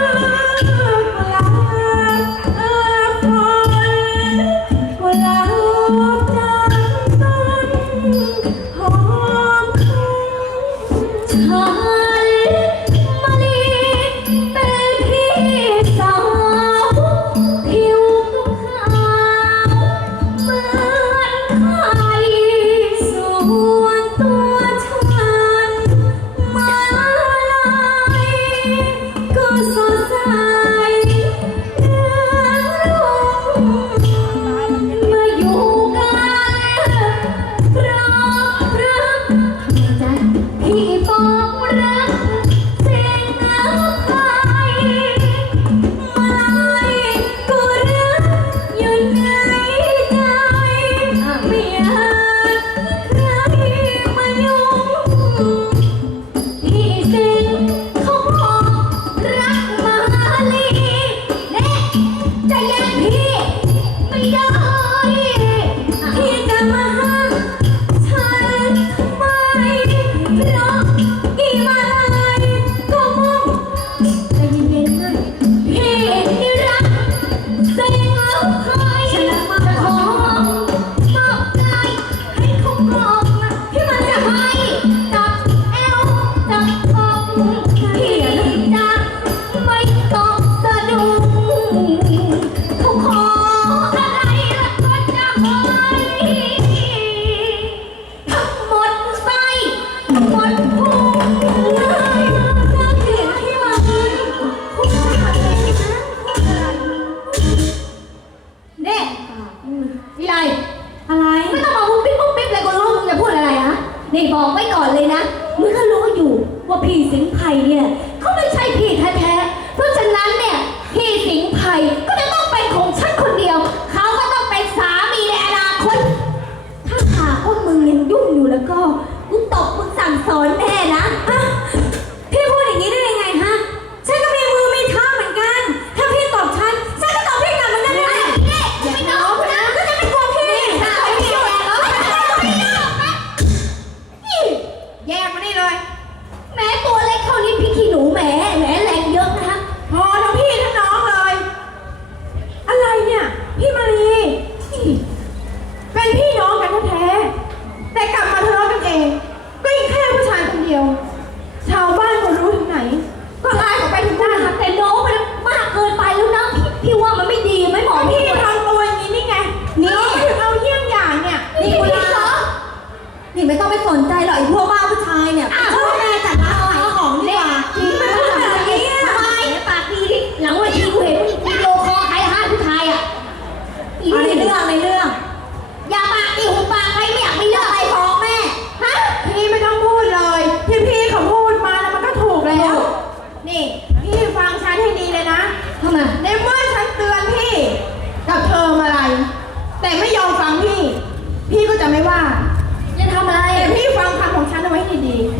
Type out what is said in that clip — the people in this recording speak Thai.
Oh, พี่สิงห์ไพรเนี่ยเขาไม่ใช่พี่แท้ๆ เพราะฉะนั้นเนี่ยพี่สิงห์ไพรก็จะต้องเป็นของฉันคนเดียว เขาก็ต้องเป็นสามีในอนาคต ถ้าหากว่ามึงยังยุ่งอยู่แล้วก็กูตบมึงสั่งสอนแน่นะฮะพี่พูดอย่างนี้ได้ยังไงฮะ ฉันก็มีมือมีเท้าเหมือนกัน ถ้าพี่ตบฉัน ฉันก็ตบพี่กลับเหมือนกันเลยนี่อย่าไปน้องนะก็จะไม่กลัวพี่ค่ะพี่แย่แล้วแย่มานี่เลย แม้ตัวเล็กเท่านี้พี่ขี้หนูแหมแหมแรงเยอะนะคะ พอทั้งพี่ทั้งน้องเลย อะไรเนี่ย พี่มารีเป็นพี่น้องกันแท้แต่กลับมาทะเลาะกันเอง ก็ยังแค่ผู้ชายคนเดียว ชาวบ้านก็รู้ถึงไหน ก็ไายออกไปถึงหน้ค่ะแต่น้องมันมากเกินไปแล้วนะพี่พี่ว่ามันไม่ดีไม่เหมาะพี่ทำตัวอย่างนี้นี่ไงนี่ถึเอาเยี่ยงอย่างเนี่ยนี่คุณลิซ่านี่ไม่ต้องไปสนใจหรอกไอ้พวกบ้าผู้ชายเนี่ยพ่อแม่จัด เรื่องในเรื่อง อย่าปากดิหุปากไปไม่อยากม่เลือกอะไรฟ้องแม่ฮะพี่ไม่ต้องพูดเลย ที่พี่เขาพูดมาแล้วมันก็ถูกแล้ว นี่ พี่ฟังฉันให้ดีเลยนะทำไมในเมื่อฉันเตือนพี่ กับเธอมาอะไร แต่ไม่ยอมฟังพี่ พี่ก็จะไม่ว่าจะทำอะไรแต่พี่ฟังคำของฉันเอาไว้ให้ดีๆ